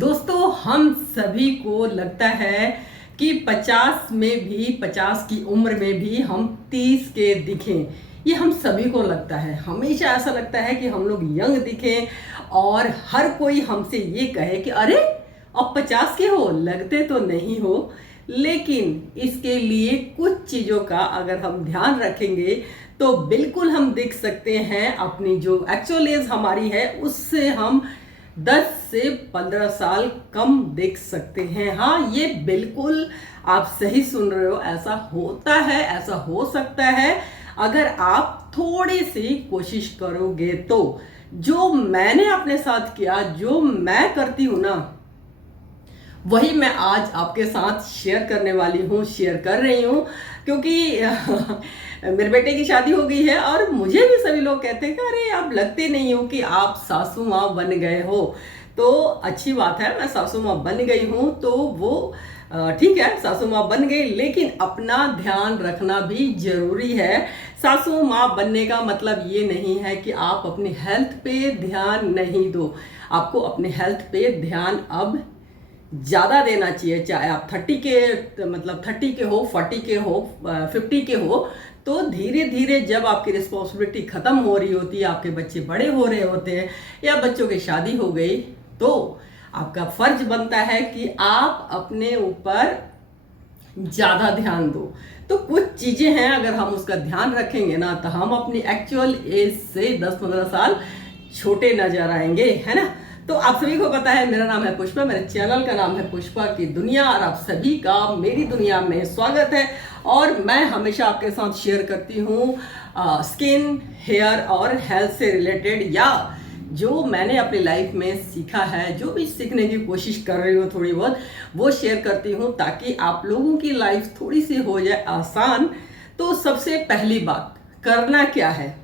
दोस्तों, हम सभी को लगता है कि 50 में भी 50 की उम्र में भी हम 30 के दिखें। ये हम सभी को लगता है। हमेशा ऐसा लगता है कि हम लोग यंग दिखें और हर कोई हमसे ये कहे कि अरे अब 50 के हो, लगते तो नहीं हो। लेकिन इसके लिए कुछ चीज़ों का अगर हम ध्यान रखेंगे तो बिल्कुल हम दिख सकते हैं। अपनी जो एक्चुअल एज हमारी है उससे हम 10 से 15 साल कम देख सकते हैं। हाँ, ये बिल्कुल आप सही सुन रहे हो। ऐसा होता है, ऐसा हो सकता है अगर आप थोड़ी सी कोशिश करोगे तो। जो मैंने अपने साथ किया, जो मैं करती हूँ ना, वही मैं आज आपके साथ शेयर करने वाली हूँ, शेयर कर रही हूँ। क्योंकि मेरे बेटे की शादी हो गई है और मुझे भी सभी लोग कहते हैं कि अरे आप लगते नहीं हो कि आप सासू माँ बन गए हो। तो अच्छी बात है, मैं सासू माँ बन गई हूँ तो वो ठीक है, सासू माँ बन गई, लेकिन अपना ध्यान रखना भी जरूरी है। सासू माँ बनने का मतलब ये नहीं है कि आप अपनी हेल्थ पे ध्यान नहीं दो। आपको अपने हेल्थ पे ध्यान अब ज़्यादा देना चाहिए। चाहे आप 30 के मतलब 30 के हो, 40 के हो, 50 के हो, तो धीरे धीरे जब आपकी रिस्पॉन्सिबिलिटी ख़त्म हो रही होती है, आपके बच्चे बड़े हो रहे होते हैं या बच्चों की शादी हो गई, तो आपका फर्ज बनता है कि आप अपने ऊपर ज़्यादा ध्यान दो। तो कुछ चीज़ें हैं, अगर हम उसका ध्यान रखेंगे ना तो हम अपनी एक्चुअल एज से 10-15 साल छोटे नजर आएंगे, है ना। तो आप सभी को पता है, मेरा नाम है पुष्पा, मेरे चैनल का नाम है पुष्पा की दुनिया, और आप सभी का मेरी दुनिया में स्वागत है। और मैं हमेशा आपके साथ शेयर करती हूँ स्किन, हेयर और हेल्थ से रिलेटेड, या जो मैंने अपनी लाइफ में सीखा है, जो भी सीखने की कोशिश कर रही हूँ थोड़ी बहुत, वो शेयर करती हूँ ताकि आप लोगों की लाइफ थोड़ी सी हो जाए आसान। तो सबसे पहली बात, करना क्या है?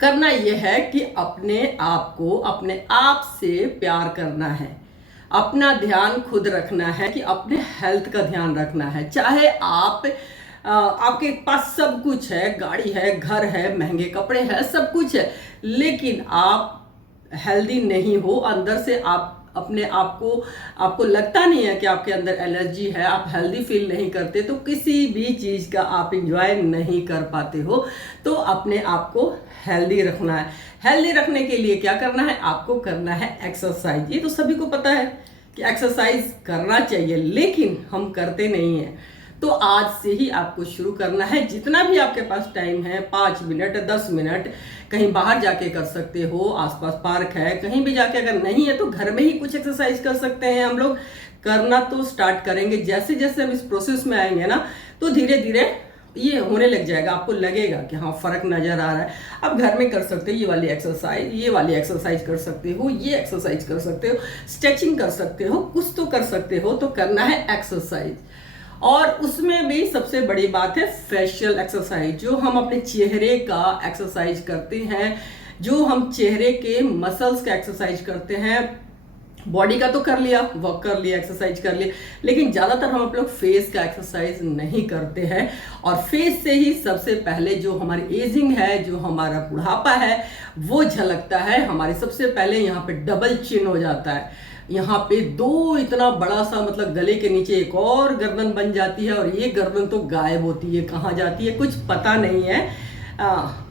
करना यह है कि अपने आप को अपने आप से प्यार करना है, अपना ध्यान खुद रखना है, कि अपने हेल्थ का ध्यान रखना है। चाहे आपके पास सब कुछ है, गाड़ी है, घर है, महंगे कपड़े हैं, सब कुछ है, लेकिन आप हेल्दी नहीं हो अंदर से, आप अपने आप को, आपको लगता नहीं है कि आपके अंदर एलर्जी है, आप हेल्दी फील नहीं करते, तो किसी भी चीज़ का आप इंजॉय नहीं कर पाते हो। तो अपने आप को हेल्दी रखना है। हेल्दी रखने के लिए क्या करना है? आपको करना है एक्सरसाइज। ये तो सभी को पता है कि एक्सरसाइज करना चाहिए, लेकिन हम करते नहीं हैं। तो आज से ही आपको शुरू करना है। जितना भी आपके पास टाइम है, 5 मिनट, 10 मिनट, कहीं बाहर जाके कर सकते हो, आसपास पार्क है, कहीं भी जाके, अगर नहीं है तो घर में ही कुछ एक्सरसाइज कर सकते हैं। हम लोग करना तो स्टार्ट करेंगे। जैसे जैसे हम इस प्रोसेस में आएंगे ना, तो धीरे धीरे ये होने लग जाएगा, आपको लगेगा कि हाँ फर्क नजर आ रहा है। आप घर में कर सकते हो ये वाली एक्सरसाइज, ये वाली एक्सरसाइज कर सकते हो, ये एक्सरसाइज कर सकते हो, स्ट्रेचिंग कर सकते हो, कुछ तो कर सकते हो। तो करना है एक्सरसाइज। और उसमें भी सबसे बड़ी बात है फेशियल एक्सरसाइज, जो हम अपने चेहरे का एक्सरसाइज करते हैं, जो हम चेहरे के मसल्स का एक्सरसाइज करते हैं। बॉडी का तो कर लिया, वॉक कर लिया, एक्सरसाइज कर लिया, लेकिन ज़्यादातर हम लोग फेस का एक्सरसाइज नहीं करते हैं। और फेस से ही सबसे पहले जो हमारी एजिंग है, जो हमारा बुढ़ापा है, वो झलकता है। हमारे सबसे पहले यहाँ पे डबल चिन हो जाता है, यहाँ पे दो इतना बड़ा सा, मतलब गले के नीचे एक और गर्दन बन जाती है, और ये गर्दन तो गायब होती है, कहाँ जाती है कुछ पता नहीं है।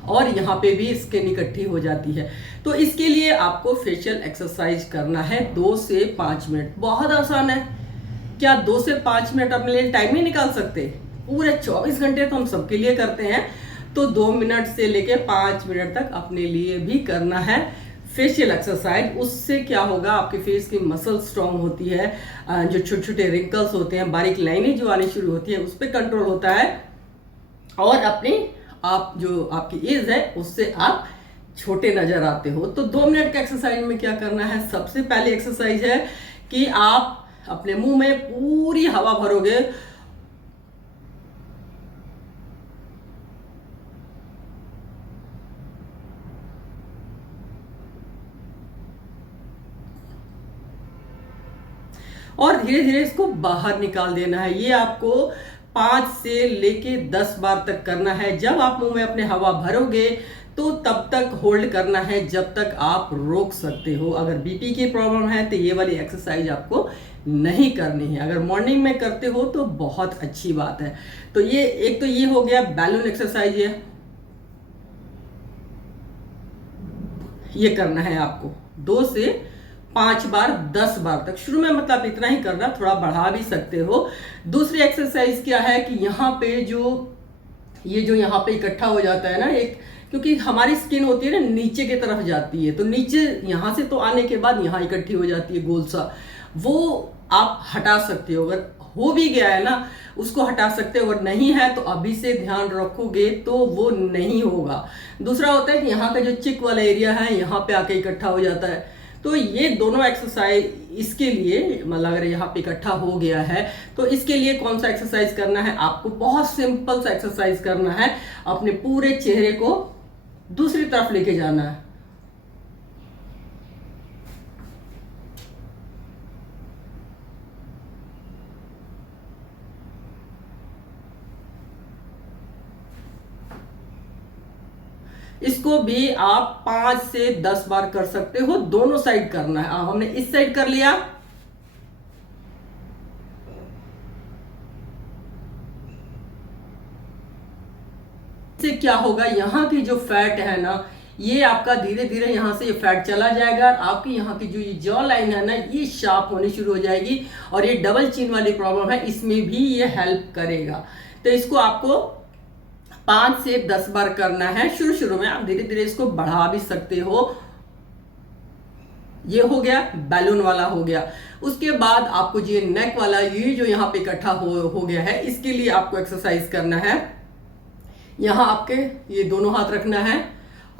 और यहाँ पे भी स्किन इकट्ठी हो जाती है। तो इसके लिए आपको फेशियल एक्सरसाइज करना है 2 से 5 मिनट। बहुत आसान है। क्या 2 से 5 मिनट अपने लिए टाइम नहीं निकाल सकते? पूरे 24 घंटे तो हम सबके लिए करते हैं, तो 2 मिनट से लेके 5 मिनट तक अपने लिए भी करना है फेशियल एक्सरसाइज। उससे क्या होगा, आपके फेस की मसल स्ट्रांग होती है, जो छोटे छोटे रिंकल्स होते हैं, बारीक लाइनें जो आनी शुरू होती है, उस पर कंट्रोल होता है। और अपने आप जो आपकी एज है उससे आप छोटे नजर आते हो। तो 2 मिनट के एक्सरसाइज में क्या करना है? सबसे पहले एक्सरसाइज है कि आप अपने मुंह में पूरी हवा भरोगे, और धीरे धीरे इसको बाहर निकाल देना है। ये आपको 5 से लेके 10 बार तक करना है। जब आप मुंह में अपने हवा भरोगे तो तब तक होल्ड करना है जब तक आप रोक सकते हो। अगर बीपी की प्रॉब्लम है तो ये वाली एक्सरसाइज आपको नहीं करनी है। अगर मॉर्निंग में करते हो तो बहुत अच्छी बात है। तो ये एक तो ये हो गया बैलून एक्सरसाइज है, ये करना है आपको 2 से 5 बार 10 बार तक। शुरू में मतलब इतना ही करना, थोड़ा बढ़ा भी सकते हो। दूसरी एक्सरसाइज क्या है कि यहाँ पे ये जो यहाँ पे इकट्ठा हो जाता है ना एक, क्योंकि हमारी स्किन होती है ना नीचे की तरफ जाती है, तो नीचे यहाँ से तो आने के बाद यहाँ इकट्ठी हो जाती है गोल सा, वो आप हटा सकते हो। अगर हो भी गया है ना उसको हटा सकते हो, अगर नहीं है तो अभी से ध्यान रखोगे तो वो नहीं होगा। दूसरा होता है कि यहाँ का जो चिक वाला एरिया है यहाँ पे आके इकट्ठा हो जाता है। तो ये दोनों एक्सरसाइज इसके लिए, मतलब अगर यहाँ पे इकट्ठा हो गया है तो इसके लिए कौन सा एक्सरसाइज करना है आपको, बहुत सिंपल सा एक्सरसाइज करना है। अपने पूरे चेहरे को दूसरी तरफ लेके जाना है। इसको भी आप 5 से 10 बार कर सकते हो, दोनों साइड करना है। हमने इस साइड कर लिया, इससे क्या होगा, यहाँ की जो फैट है ना ये आपका धीरे धीरे यहाँ से ये फैट चला जाएगा और आपकी यहाँ की जो ये जॉ लाइन है ना ये शार्प होनी शुरू हो जाएगी। और ये डबल चिन वाली प्रॉब्लम है इसमें भी ये हेल्प करेगा। तो इसको आपको 5 से 10 बार करना है। शुरू में आप धीरे धीरे इसको बढ़ा भी सकते हो। ये हो गया, बैलून वाला हो गया। उसके बाद आपको ये नेक वाला, ये जो यहाँ पे इकट्ठा हो गया है, इसके लिए आपको एक्सरसाइज करना है। यहाँ आपके ये दोनों हाथ रखना है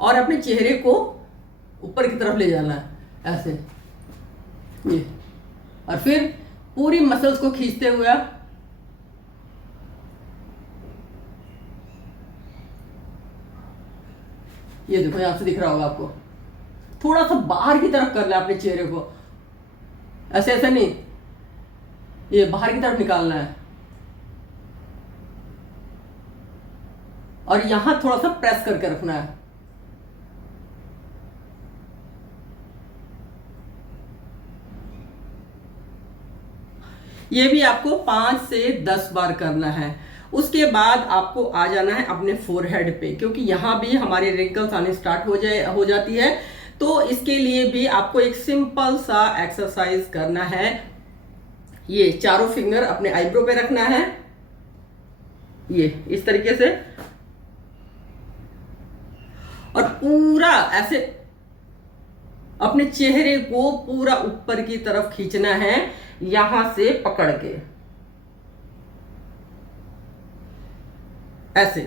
और अपने चेहरे को ऊपर की तरफ ले जाना है ऐसे, ये, और फिर पूरी मसल्स को खींचते हुए ये देखो, यहां से दिख रहा होगा आपको, थोड़ा सा बाहर की तरफ करना है अपने चेहरे को, ऐसे ऐसे नहीं, ये बाहर की तरफ निकालना है और यहां थोड़ा सा प्रेस करके रखना है। ये भी आपको 5 से 10 बार करना है। उसके बाद आपको आ जाना है अपने फोरहेड पे, क्योंकि यहाँ भी हमारे रिंकल्स आने स्टार्ट हो जाती है। तो इसके लिए भी आपको एक सिंपल सा एक्सरसाइज करना है। ये चारों फिंगर अपने आईब्रो पे रखना है, ये इस तरीके से, और पूरा ऐसे अपने चेहरे को पूरा ऊपर की तरफ खींचना है, यहां से पकड़ के ऐसे।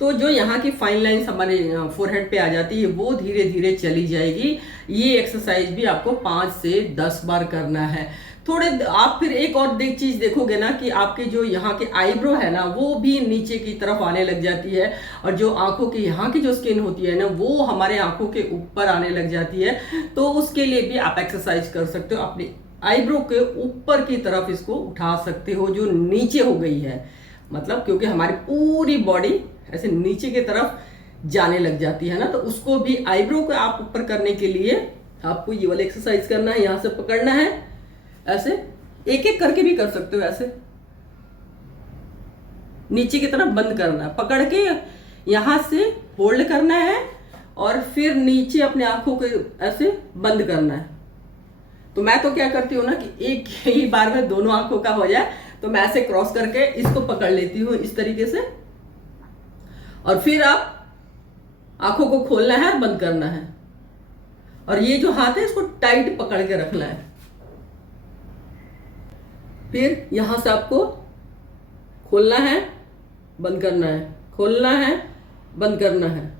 तो जो यहाँ की फाइन लाइंस हमारे फोरहेड पे आ जाती है वो धीरे धीरे चली जाएगी। ये एक्सरसाइज भी आपको 5 से 10 बार करना है। थोड़े आप फिर एक और चीज देखोगे ना कि आपके जो यहाँ के आईब्रो है ना वो भी नीचे की तरफ आने लग जाती है, और जो आंखों की यहाँ की जो स्किन होती है ना वो हमारे आंखों के ऊपर आने लग जाती है। तो उसके लिए भी आप एक्सरसाइज कर सकते हो, अपने आईब्रो के ऊपर की तरफ इसको उठा सकते हो जो नीचे हो गई है, मतलब क्योंकि हमारी पूरी बॉडी ऐसे नीचे की तरफ जाने लग जाती है ना। तो उसको भी आईब्रो को आप ऊपर करने के लिए आपको ये वाला एक्सरसाइज करना है। यहाँ से पकड़ना है, ऐसे एक एक करके भी कर सकते हो, ऐसे नीचे की तरफ बंद करना है, पकड़ के यहां से होल्ड करना है और फिर नीचे अपने आंखों को ऐसे बंद करना है। तो मैं तो क्या करती हूँ ना कि एक ही बार में दोनों आंखों का हो जाए, तो मैं ऐसे क्रॉस करके इसको पकड़ लेती हूँ इस तरीके से, और फिर आप आंखों को खोलना है और बंद करना है, और ये जो हाथ है इसको टाइट पकड़ के रखना है। फिर यहां से आपको खोलना है, बंद करना है, खोलना है, बंद करना है।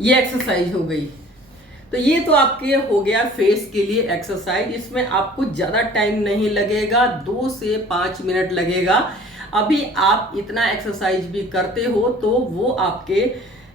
ये एक्सरसाइज हो गई। तो ये तो आपके हो गया फेस के लिए एक्सरसाइज। इसमें आपको ज़्यादा टाइम नहीं लगेगा, 2 से 5 मिनट लगेगा। अभी आप इतना एक्सरसाइज भी करते हो तो वो आपके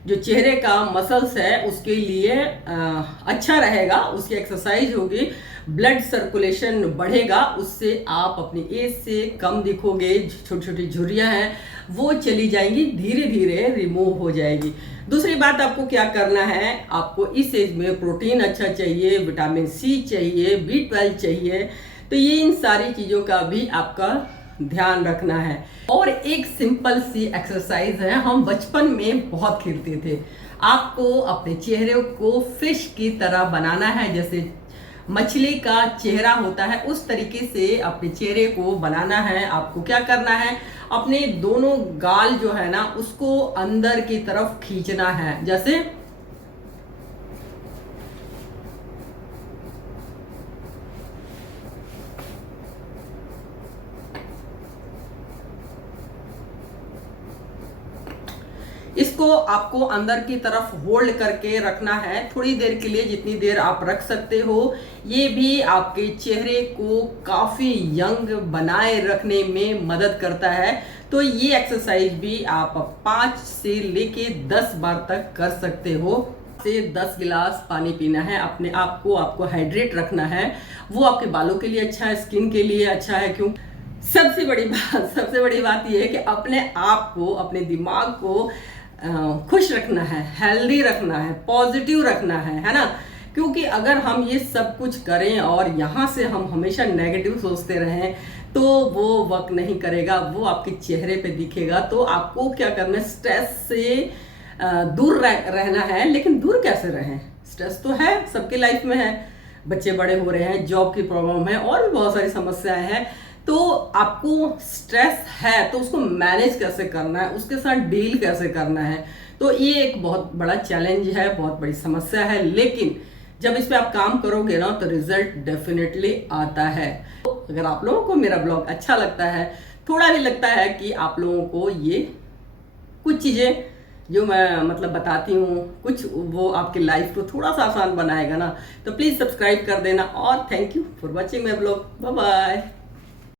जो चेहरे का मसल्स है उसके लिए अच्छा रहेगा, उसकी एक्सरसाइज होगी, ब्लड सर्कुलेशन बढ़ेगा, उससे आप अपनी एज से कम दिखोगे। छोटी छोटी झुर्रियाँ हैं वो चली जाएंगी, धीरे धीरे रिमूव हो जाएगी। दूसरी बात, आपको क्या करना है, आपको इस एज में प्रोटीन अच्छा चाहिए, विटामिन सी चाहिए, B12 चाहिए, तो ये इन सारी चीज़ों का भी आपका ध्यान रखना है। और एक सिंपल सी एक्सरसाइज है, हम बचपन में बहुत खेलते थे। आपको अपने चेहरे को फिश की तरह बनाना है, जैसे मछली का चेहरा होता है उस तरीके से अपने चेहरे को बनाना है। आपको क्या करना है, अपने दोनों गाल जो है ना उसको अंदर की तरफ खींचना है, जैसे इसको आपको अंदर की तरफ होल्ड करके रखना है थोड़ी देर के लिए, जितनी देर आप रख सकते हो। ये भी आपके चेहरे को काफ़ी यंग बनाए रखने में मदद करता है। तो ये एक्सरसाइज भी आप 5 से लेके 10 बार तक कर सकते हो। से 10 गिलास पानी पीना है, अपने आप को आपको हाइड्रेट रखना है। वो आपके बालों के लिए अच्छा है, स्किन के लिए अच्छा है। क्यों? सबसे बड़ी बात यह है कि अपने आप को, अपने दिमाग को खुश रखना है, हेल्दी रखना है, पॉजिटिव रखना है ना। क्योंकि अगर हम ये सब कुछ करें और यहाँ से हम हमेशा नेगेटिव सोचते रहें तो वो वर्क नहीं करेगा, वो आपके चेहरे पे दिखेगा। तो आपको क्या करना है, स्ट्रेस से दूर रहना है। लेकिन दूर कैसे रहें, स्ट्रेस तो है, सबकी लाइफ में है, बच्चे बड़े हो रहे हैं, जॉब की प्रॉब्लम है और भी बहुत सारी समस्याएं हैं। तो आपको स्ट्रेस है तो उसको मैनेज कैसे करना है, उसके साथ डील कैसे करना है, तो ये एक बहुत बड़ा चैलेंज है, बहुत बड़ी समस्या है। लेकिन जब इस पे आप काम करोगे ना तो रिजल्ट डेफिनेटली आता है। तो अगर आप लोगों को मेरा ब्लॉग अच्छा लगता है, थोड़ा भी लगता है कि आप लोगों को ये कुछ चीज़ें जो मैं मतलब बताती हूँ कुछ वो आपकी लाइफ को थोड़ा सा आसान बनाएगा ना, तो प्लीज़ सब्सक्राइब कर देना। और thank you for watching my blog. Bye bye.